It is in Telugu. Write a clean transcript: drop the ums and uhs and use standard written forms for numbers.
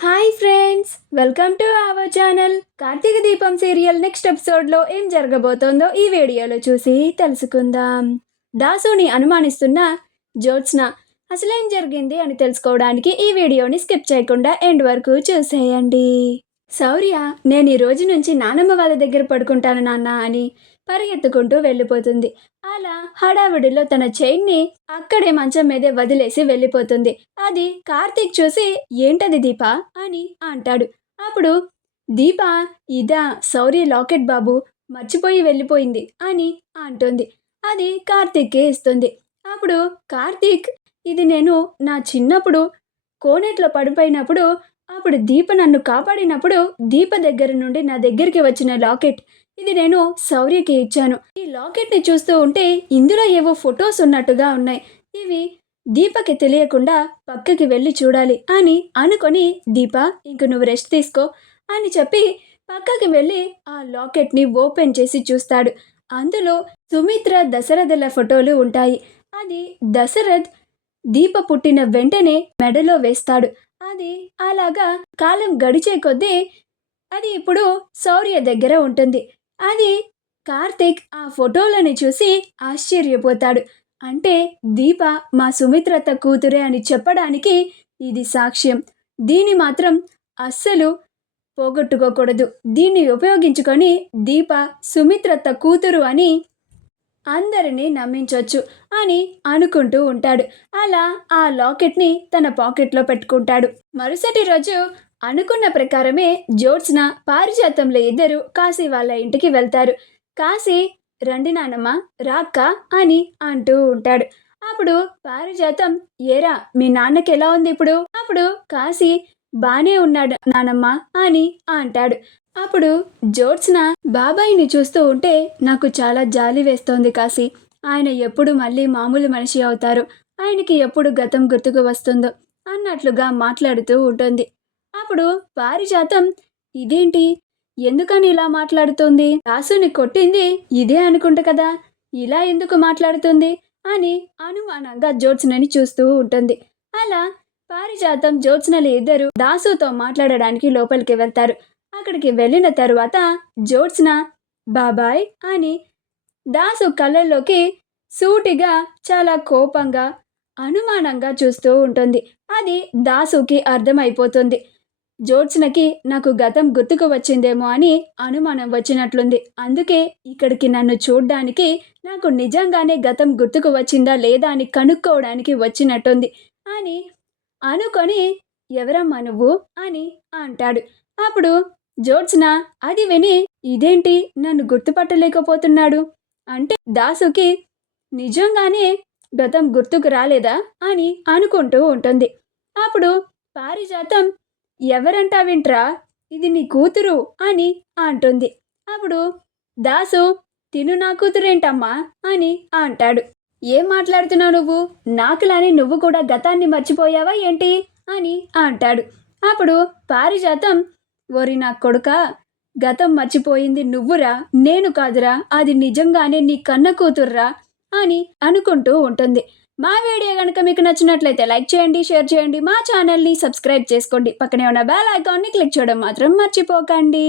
Hi friends, welcome to our channel. Karthika Deepam serial next ఎపిసోడ్లో ఏం జరగబోతోందో ఈ వీడియోలో చూసి తెలుసుకుందాం. దాసుని అనుమానిస్తున్న జ్యోత్స్న అసలేం జరిగింది అని తెలుసుకోవడానికి ఈ వీడియోని స్కిప్ చేయకుండా ఎండ్ వరకు చూసేయండి. శౌర్య, నేను ఈ రోజు నుంచి నానమ్మ వాళ్ళ దగ్గర పడుకుంటాను నాన్న అని పరిగెత్తుకుంటూ వెళ్ళిపోతుంది. అలా హడావిడిలో తన చైన్ని అక్కడే మంచం మీదే వదిలేసి వెళ్ళిపోతుంది. అది కార్తీక్ చూసి ఏంటది దీప అని అంటాడు. అప్పుడు దీప, ఇదా శౌర్య లాకెట్ బాబు, మర్చిపోయి వెళ్ళిపోయింది అని అంటుంది. అది కార్తీక్కే ఇస్తుంది. అప్పుడు కార్తీక్, ఇది నేను నా చిన్నప్పుడు కోనేట్లో పడిపోయినప్పుడు అప్పుడు దీప నన్ను కాపాడినప్పుడు దీప దగ్గర నుండి నా దగ్గరికి వచ్చిన లాకెట్, ఇది నేను శౌర్యకి ఇచ్చాను. ఈ లాకెట్ని చూస్తూ ఉంటే ఇందులో ఏవో ఫొటోస్ ఉన్నట్టుగా ఉన్నాయి. ఇవి దీపకి తెలియకుండా పక్కకి వెళ్ళి చూడాలి అని అనుకొని, దీప ఇంక నువ్వు రెస్ట్ తీసుకో అని చెప్పి పక్కకి వెళ్ళి ఆ లాకెట్ని ఓపెన్ చేసి చూస్తాడు. అందులో సుమిత్ర, దశరథుల ఫోటోలు ఉంటాయి. అది దశరథ్ దీప పుట్టిన వెంటనే మెడలో వేస్తాడు. అది అలాగా కాలం గడిచే కొద్దీ అది ఇప్పుడు శౌర్య దగ్గర ఉంటుంది. అది కార్తీక్ ఆ ఫోటోలని చూసి ఆశ్చర్యపోతాడు. అంటే దీప మా సుమిత్రత కూతురే అని చెప్పడానికి ఇది సాక్ష్యం. దీన్ని మాత్రం అస్సలు పోగొట్టుకోకూడదు. దీన్ని ఉపయోగించుకొని దీప సుమిత్రత కూతురు అని అందరినీ నమ్మించవచ్చు అని అనుకుంటూ ఉంటాడు. అలా ఆ లాకెట్ని తన పాకెట్లో పెట్టుకుంటాడు. మరుసటి రోజు అనుకున్న ప్రకారమే జ్యోత్స్న, పారిజాతంలో ఇద్దరు కాశీ వాళ్ళ ఇంటికి వెళ్తారు. కాశీ, రండి నానమ్మ, రాక్క అని అంటూ ఉంటాడు. అప్పుడు పారిజాతం, ఏరా మీ నాన్నకి ఎలా ఉంది ఇప్పుడు? అప్పుడు కాశీ, బానే ఉన్నాడు నానమ్మ అని అంటాడు. అప్పుడు జ్యోత్స్న బాబాయిని చూస్తూ ఉంటే, నాకు చాలా జాలి వేస్తోంది కాశీ. ఆయన ఎప్పుడు మళ్ళీ మామూలు మనిషి అవుతారు, ఆయనకి ఎప్పుడు గతం గుర్తుకు వస్తుందో అన్నట్లుగా మాట్లాడుతూ ఉంటుంది. అప్పుడు పారిజాతం, ఇదేంటి, ఎందుకని ఇలా మాట్లాడుతుంది? దాసుని కొట్టింది ఇదే అనుకుంటా కదా, ఇలా ఎందుకు మాట్లాడుతుంది అని అనుమానంగా జ్యోత్స్నని చూస్తూ ఉంటుంది. అలా పారిజాతం, జ్యోత్స్నలు ఇద్దరు దాసుతో మాట్లాడడానికి లోపలికి వెళ్తారు. అక్కడికి వెళ్ళిన తరువాత జ్యోత్స్న, బాబాయ్ అని దాసు కళ్ళల్లోకి సూటిగా చాలా కోపంగా అనుమానంగా చూస్తూ ఉంటుంది. అది దాసుకి అర్థమైపోతుంది. జ్యోత్స్నకి నాకు గతం గుర్తుకు వచ్చిందేమో అని అనుమానం వచ్చినట్లుంది. అందుకే ఇక్కడికి నన్ను చూడ్డానికి, నాకు నిజంగానే గతం గుర్తుకు వచ్చిందా లేదా అని కనుక్కోవడానికి వచ్చినట్టుంది అని అనుకొని, ఎవరమ్మా నువ్వు అని అంటాడు. అప్పుడు జ్యోత్స్న అది విని, ఇదేంటి నన్ను గుర్తుపట్టలేకపోతున్నాడు అంటే దాసుకి నిజంగానే గతం గుర్తుకు రాలేదా అని అనుకుంటూ ఉంటుంది. అప్పుడు పారిజాతం, ఎవరంటావింట్రా, ఇది నీ కూతురు అని అంటుంది. అప్పుడు దాసు, తిను నా కూతురేంటమ్మా అని అంటాడు. ఏం మాట్లాడుతున్నావు నువ్వు? నాకులానే నువ్వు కూడా గతాన్ని మర్చిపోయావా ఏంటి అని అంటాడు. అప్పుడు పారిజాతం, ఓరి నా కొడుకా, గతం మర్చిపోయింది నువ్వురా, నేను కాదురా, అది నిజంగానే నీ కన్న కూతుర్రా అని అనుకుంటూ ఉంటుంది. మా వీడియో కనుక మీకు నచ్చినట్లయితే లైక్ చేయండి, షేర్ చేయండి, మా ఛానల్ని సబ్స్క్రైబ్ చేసుకోండి. పక్కనే ఉన్న బెల్ ఐకాన్ని క్లిక్ చేయడం మాత్రం మర్చిపోకండి.